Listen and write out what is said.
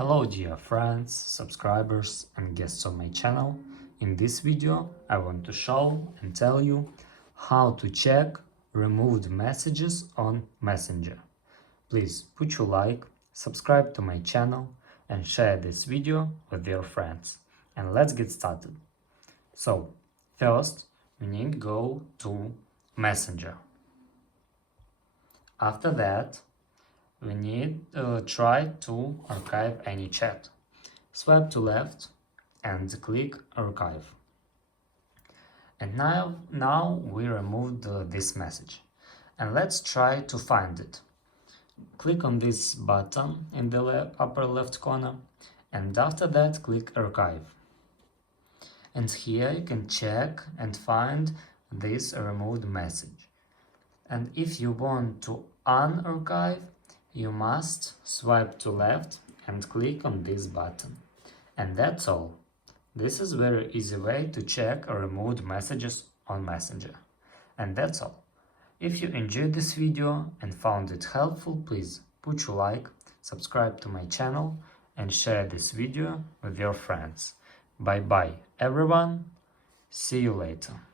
Hello dear friends, subscribers and guests on my channel. In this video I want to show and tell you how to check removed messages on Messenger. Please put your like, subscribe to my channel and share this video with your friends. And let's get started. So first we need to go to Messenger. After that we need to try to archive any chat. Swipe to left and click archive. And now we removed this message. And let's try to find it. Click on this button in the upper left corner and after that click archive. And here you can check and find this removed message. And if you want to unarchive, you must swipe to left and click on this button. And that's all. This is very easy way to check or remove messages on Messenger. And that's all. If you enjoyed this video and found it helpful, please put your like, subscribe to my channel and share this video with your friends. Bye bye everyone. See you later.